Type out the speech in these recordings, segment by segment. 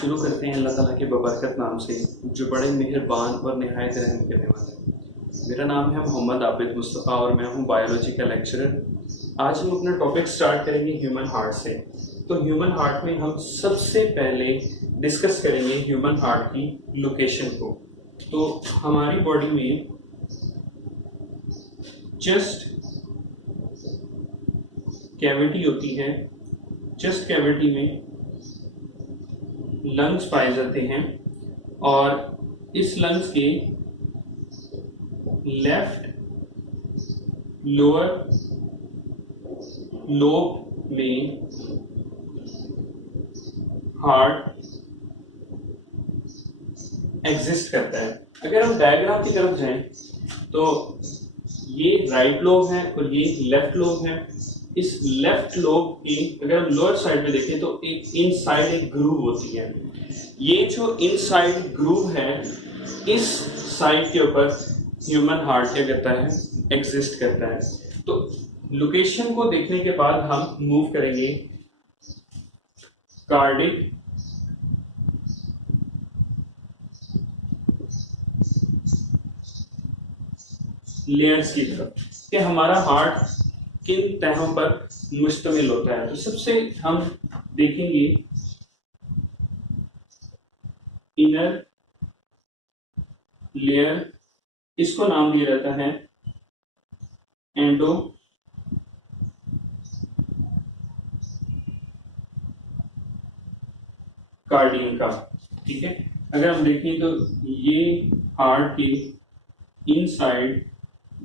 शुरू करते हैं अल्लाह ताला के बबरकत नाम से जो बड़े मेहरबान और नहायत रहम करने वाले हैं। मेरा नाम है मोहम्मद आबिद मुस्तफ़ा और मैं हूँ बायोलॉजी का लेक्चरर। आज हम अपना टॉपिक स्टार्ट करेंगे ह्यूमन हार्ट से। तो ह्यूमन हार्ट में हम सबसे पहले डिस्कस करेंगे ह्यूमन हार्ट की लोकेशन को। तो हमारी बॉडी में चेस्ट कैविटी होती है। चेस्ट कैविटी में लंग्स पाए जाते हैं और इस लंग्स के लेफ्ट लोअर लोब में हार्ट एग्जिस्ट करता है। अगर हम डायग्राम की तरफ जाएं तो ये राइट लोब है और ये लेफ्ट लोब है। इस लेफ्ट लोब की अगर हम लोअर साइड पे देखें तो एक इनसाइड एक ग्रूव होती है। ये जो इनसाइड ग्रूव है इस साइड के ऊपर ह्यूमन हार्ट क्या करता है, एग्जिस्ट करता है। तो लोकेशन को देखने के बाद हम मूव करेंगे कार्डिक लेयर्स की तरफ कि हमारा हार्ट किन तहों पर मुश्तमिल होता है। तो सबसे हम देखेंगे इनर लेयर, इसको नाम दिया जाता है एंडो कार्डियम का। ठीक है, अगर हम देखें तो ये हार्ट के इनसाइड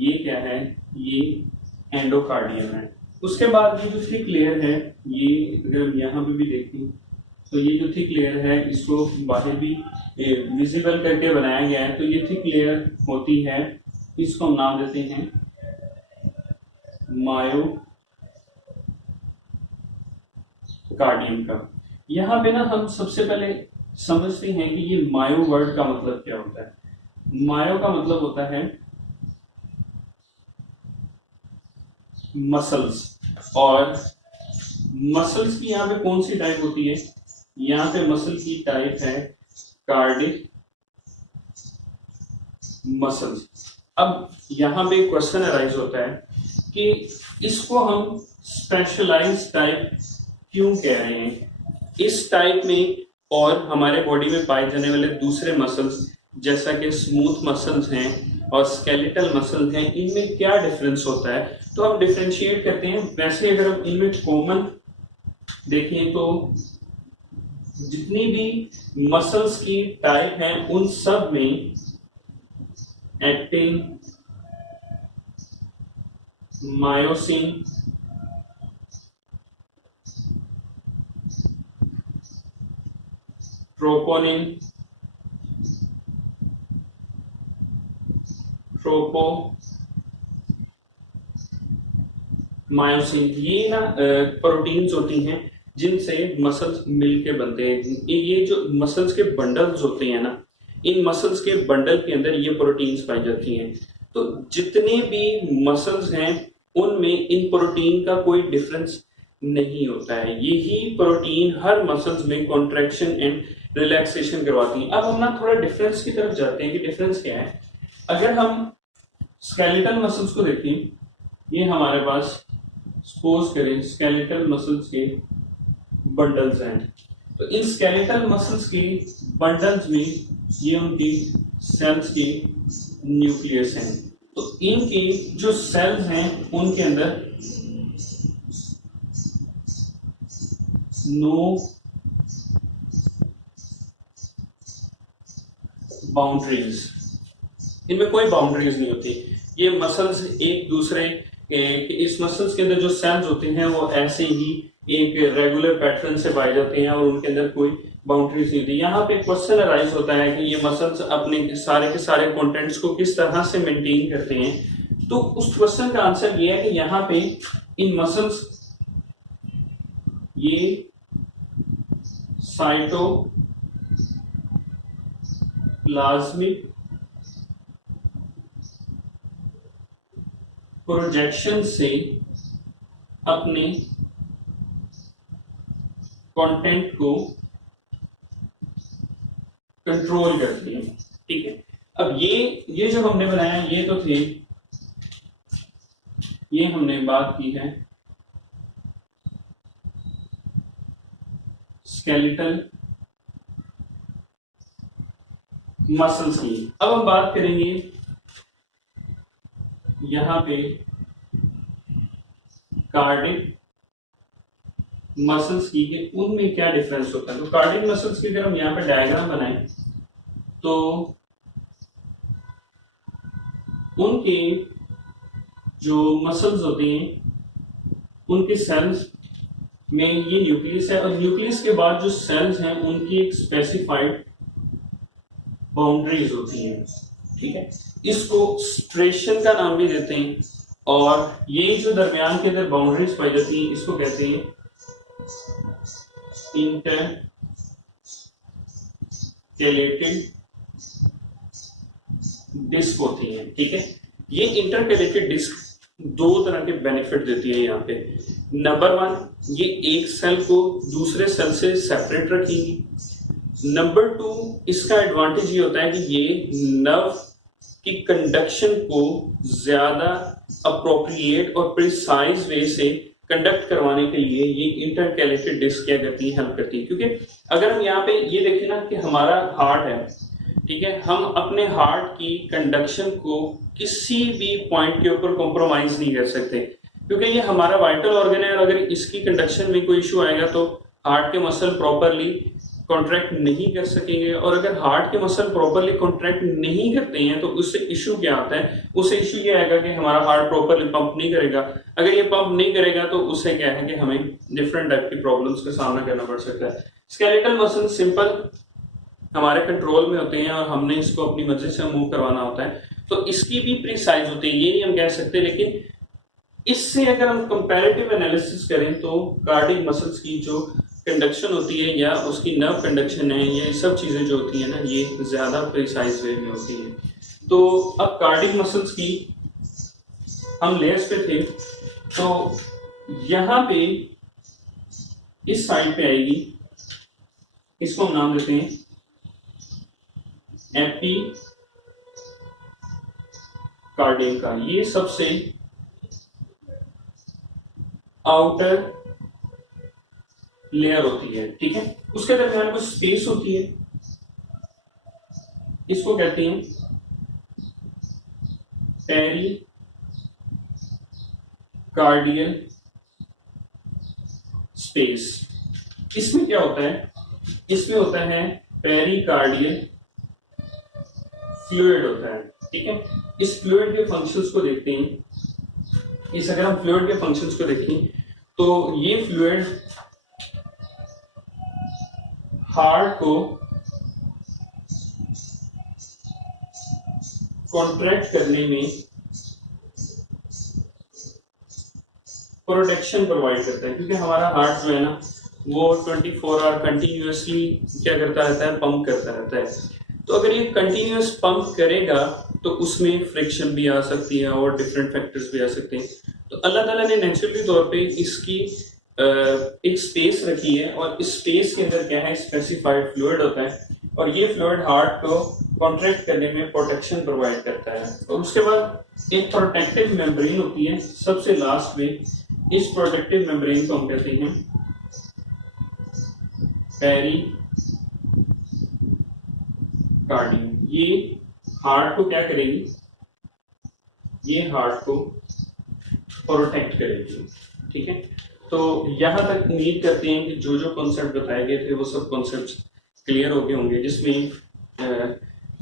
ये क्या है, ये एंडोकार्डियम है। उसके बाद ये जो थिक लेयर है, ये अगर हम यहाँ पे भी देखें तो ये जो थिक लेयर है इसको बाहर भी विजिबल करके बनाया गया है। तो ये थिक लेयर होती है, इसको हम नाम देते हैं मायोकार्डियम का। यहाँ पे ना हम सबसे पहले समझते हैं कि ये मायो वर्ड का मतलब क्या होता है। मायो का मतलब होता है मसल्स, और मसल्स की यहाँ पे कौन सी टाइप होती है, यहाँ पे मसल की टाइप है कार्डिक मसल्स। अब यहाँ पे क्वेश्चन अराइज होता है कि इसको हम स्पेशलाइज्ड टाइप क्यों कह रहे हैं। इस टाइप में और हमारे बॉडी में पाए जाने वाले दूसरे मसल्स जैसा कि स्मूथ मसल्स हैं और स्केलेटल मसल्स हैं, इनमें क्या डिफरेंस होता है। तो हम डिफरेंशिएट करते हैं। वैसे अगर हम इनमें कॉमन देखें तो जितनी भी मसल्स की टाइप हैं उन सब में एक्टिन, मायोसिन, ट्रोपोनिन, ट्रोपो मायोसिन, ये ना प्रोटीन्स होती हैं जिनसे मसल्स मिलके बनते हैं। ये जो मसल्स के बंडल्स होते हैं ना, इन मसल्स के बंडल के अंदर ये प्रोटीन्स पाई जाती हैं। तो जितने भी मसल्स हैं उनमें इन प्रोटीन का कोई डिफरेंस नहीं होता है। यही प्रोटीन हर मसल्स में कॉन्ट्रैक्शन एंड रिलैक्सेशन करवाती हैं। अब हम ना थोड़ा डिफरेंस की तरफ जाते हैं कि डिफरेंस क्या है। अगर हम स्केलेटल मसल्स को देखें, ये हमारे पास सपोज करें स्केलेटल मसल्स के बंडल्स हैं। तो इन स्केलेटल मसल्स के बंडल्स में ये उनकी सेल्स के न्यूक्लियस हैं। तो इनके जो सेल्स हैं उनके अंदर नो बाउंड्रीज, इनमें कोई बाउंड्रीज नहीं होती। ये मसल्स एक दूसरे इस मसल्स के अंदर जो सेल्स होते हैं वो ऐसे ही एक रेगुलर पैटर्न से पाए जाते हैं और उनके अंदर कोई बाउंड्रीज नहीं होती। यहाँ पे क्वेश्चन अराइज होता है कि ये मसल्स अपने सारे के सारे कंटेंट्स को किस तरह से मेंटेन करते हैं। तो उस क्वेश्चन का आंसर ये है कि यहाँ पे इन मसल्स ये साइटोप्लाज्मिक प्रोजेक्शन से अपने कंटेंट को कंट्रोल करती हैं। ठीक है, अब ये जो हमने बनाया ये तो थे, ये हमने बात की है स्केलेटल मसल्स की। अब हम बात करेंगे यहां पे कार्डिक मसल्स की, कि उनमें क्या डिफरेंस होता है। तो कार्डिक मसल्स की अगर हम यहाँ पे डायग्राम बनाएं तो उनके जो मसल्स होते हैं उनके सेल्स में ये न्यूक्लियस है, और न्यूक्लियस के बाद जो सेल्स हैं उनकी एक स्पेसिफाइड बाउंड्रीज होती हैं। ठीक है, इसको स्ट्रेशन का नाम भी देते हैं, और ये जो दरमियान के अंदर बाउंड्रीज पाई जाती हैं इसको कहते हैं इंटरकैलेटेड डिस्क होती हैं। ठीक है, ये इंटरकैलेटेड डिस्क दो तरह के बेनिफिट देती है यहाँ पे। नंबर वन, ये एक सेल को दूसरे सेल से सेपरेट रखेंगी। नंबर टू, इसका एडवांटेज ये होता है कि ये नर्व की कंडक्शन को ज्यादा अप्रोप्रिएट और प्रिसाइज वे से कंडक्ट करवाने के लिए ये इंटरकैलेटेड डिस्क क्या करती है, हेल्प करती है। क्योंकि अगर हम यहाँ पे ये देखें ना कि हमारा हार्ट है, ठीक है, हम अपने हार्ट की कंडक्शन को किसी भी पॉइंट के ऊपर कॉम्प्रोमाइज नहीं कर सकते, क्योंकि ये हमारा वाइटल ऑर्गन है, और अगर इसकी कंडक्शन में कोई इशू आएगा तो हार्ट के मसल प्रॉपरली कॉन्ट्रैक्ट नहीं कर सकेंगे। और अगर हार्ट के मसल प्रॉपरली कॉन्ट्रैक्ट नहीं करते हैं तो उससे इशू क्या आता है, उससे इशू ये आएगा कि हमारा हार्ट प्रॉपरली पंप नहीं करेगा। अगर ये पंप नहीं करेगा तो उससे क्या है कि हमें डिफरेंट टाइप की प्रॉब्लम्स का सामना करना पड़ सकता है। स्केलेटल मसल सिंपल हमारे कंट्रोल में होते हैं और हमने इसको अपनी मर्जी से मूव करवाना होता है, तो इसकी भी प्रिसाइज होती है, ये नहीं हम कह सकते। लेकिन इससे अगर हम कंपैरेटिव एनालिसिस करें तो कार्डिक मसल्स की जो कंडक्शन होती है या उसकी नर्व कंडक्शन है, ये सब चीजें जो होती है ना, ये ज्यादा प्रिसाइज वे में होती है। तो अब कार्डिक मसल्स की हम लेयर्स पे थे, तो यहां पे इस साइड पे आएगी, इसको हम नाम देते हैं एपी कार्डियम का। ये सबसे आउटर लेयर होती है। ठीक है, उसके दरमियान कुछ स्पेस होती है, इसको कहते हैं पेरी कार्डियल स्पेस। इसमें क्या होता है, इसमें होता है पेरिकार्डियल फ्लूइड होता है। ठीक है, इस फ्लूइड के फंक्शंस को देखते हैं। इस अगर हम फ्लूइड के फंक्शंस को देखें तो ये फ्लूइड हार्ट को कॉन्ट्रैक्ट करने में प्रोटेक्शन प्रोवाइड करता है, क्योंकि हमारा हार्ट जो है ना वो 24 आवर कंटिन्यूअसली क्या करता रहता है, पंप करता रहता है। तो अगर ये कंटिन्यूअस पंप करेगा तो उसमें फ्रिक्शन भी आ सकती है और डिफरेंट फैक्टर्स भी आ सकते हैं। तो अल्लाह ताला ने नेचुरली तौर पे इसकी एक स्पेस रखी है, और इस स्पेस के अंदर क्या है, स्पेसिफाइड फ्लूइड होता है, और ये फ्लूइड हार्ट को कॉन्ट्रैक्ट करने में प्रोटेक्शन प्रोवाइड करता है। और उसके बाद एक प्रोटेक्टिव मेम्ब्रेन होती है सबसे लास्ट में। इस प्रोटेक्टिव मेम्ब्रेन को हम कहते हैं पेरिकार्डियम। ये हार्ट को क्या करेगी, ये हार्ट को प्रोटेक्ट करेगी। ठीक है, तो यहां तक उम्मीद करते हैं कि जो जो कॉन्सेप्ट बताए गए थे वो सब कॉन्सेप्ट क्लियर हो गए होंगे, जिसमें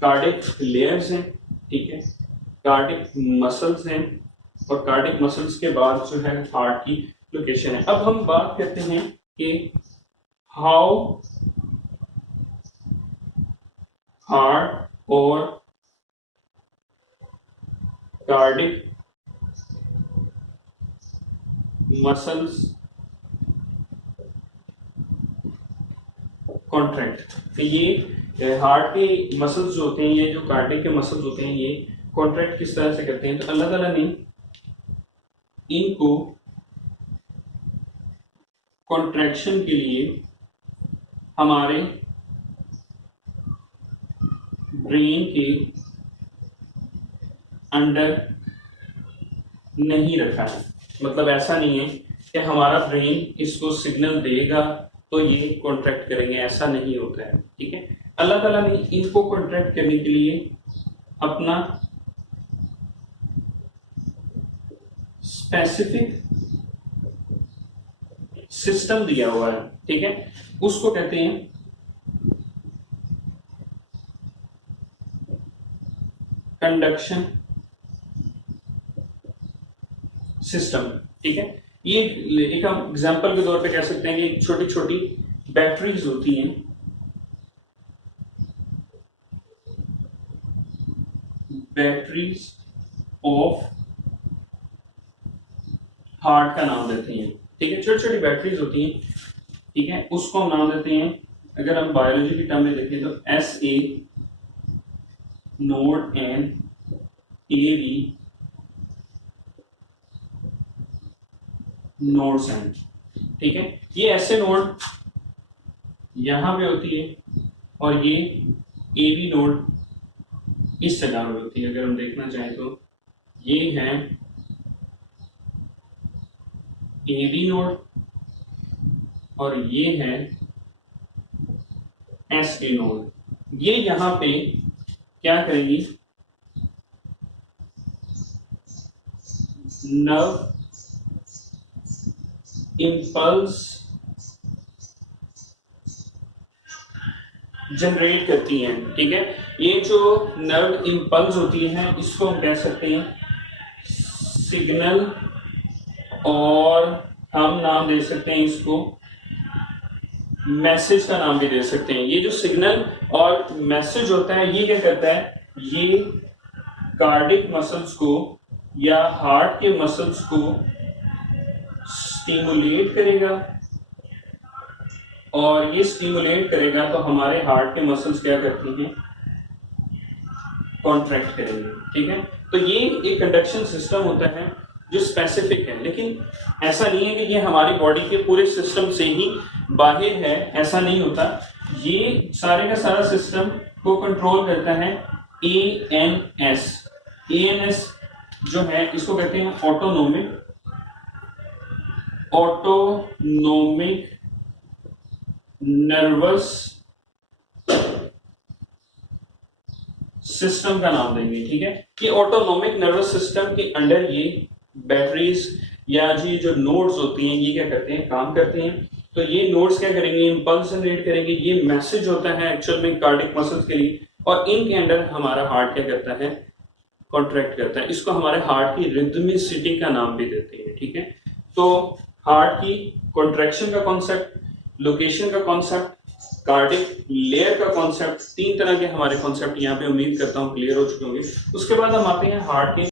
कार्डिक लेयर्स हैं, ठीक है, कार्डिक मसल्स हैं, और कार्डिक मसल्स के बाद जो है हार्ट की लोकेशन है। अब हम बात करते हैं कि हाउ हार्ट और कार्डिक मसल्स कॉन्ट्रैक्ट। तो ये हार्ट के मसल्स जो होते हैं, ये जो कार्डिक के मसल्स होते हैं, ये कॉन्ट्रैक्ट किस तरह से करते हैं। तो अल्लाह ताला ने इनको कॉन्ट्रैक्शन के लिए हमारे ब्रेन के अंडर नहीं रखा है। मतलब ऐसा नहीं है कि हमारा ब्रेन इसको सिग्नल देगा तो ये कॉन्ट्रैक्ट करेंगे, ऐसा नहीं होता है। ठीक है, अल्लाह ताला ने इनको कॉन्ट्रैक्ट करने के लिए अपना स्पेसिफिक सिस्टम दिया हुआ है। ठीक है, उसको कहते हैं कंडक्शन सिस्टम। ठीक है, ये एक हम एग्जांपल के तौर पे कह सकते हैं कि छोटी छोटी बैटरीज होती हैं, बैटरीज ऑफ हार्ट का नाम देते हैं। ठीक है, छोटी छोटी बैटरीज होती हैं। ठीक है, उसको हम नाम देते हैं, अगर हम बायोलॉजी की टर्म में देखें तो SA node and AV nodes हैं। ठीक है, ये ऐसे नोड यहां पे होती है और ये AV नोड इस जगह पे होती है। अगर हम देखना चाहें तो ये है AV नोड और ये है SA नोड। ये यहां पे क्या करेंगी, नर्व इंपल्स जनरेट करती हैं। ठीक है, ये जो नर्व इंपल्स होती है इसको हम कह सकते हैं सिग्नल, और हम नाम दे सकते हैं इसको मैसेज का नाम भी दे सकते हैं। ये जो सिग्नल और मैसेज होता है ये क्या करता है, ये कार्डिक मसल्स को या हार्ट के मसल्स को स्टिमुलेट करेगा, और ये स्टिमुलेट करेगा तो हमारे हार्ट के मसल्स क्या करती हैं, कॉन्ट्रैक्ट करेंगे। ठीक है, तो ये एक कंडक्शन सिस्टम होता है जो स्पेसिफिक है, लेकिन ऐसा नहीं है कि ये हमारी बॉडी के पूरे सिस्टम से ही बाहर है, ऐसा नहीं होता। ये सारे का सारा सिस्टम को कंट्रोल करता है ANS। ANS जो है इसको कहते हैं ऑटोनोमिक नर्वस सिस्टम का नाम देंगे। ठीक है, ये ऑटोनोमिक नर्वस सिस्टम के अंडर ये बैटरीज या जी जो नोड्स होती हैं ये क्या करते हैं, काम करते हैं। तो ये नोड्स क्या करेंगे, इंपल्स जनरेट करेंगे। ये मैसेज होता है एक्चुअल में कार्डिक मसल्स के लिए, और इनके अंडर हमारा हार्ट क्या करता है, कॉन्ट्रैक्ट करता है। इसको हमारे हार्ट की रिदमिसिटी का नाम भी देते हैं। ठीक है, तो हार्ट की कॉन्ट्रैक्शन का कॉन्सेप्ट, लोकेशन का कॉन्सेप्ट, कार्डिक लेयर का कॉन्सेप्ट, तीन तरह के हमारे कॉन्सेप्ट यहाँ पे उम्मीद करता हूँ क्लियर हो चुके होंगे। उसके बाद हम आते हैं हार्ट के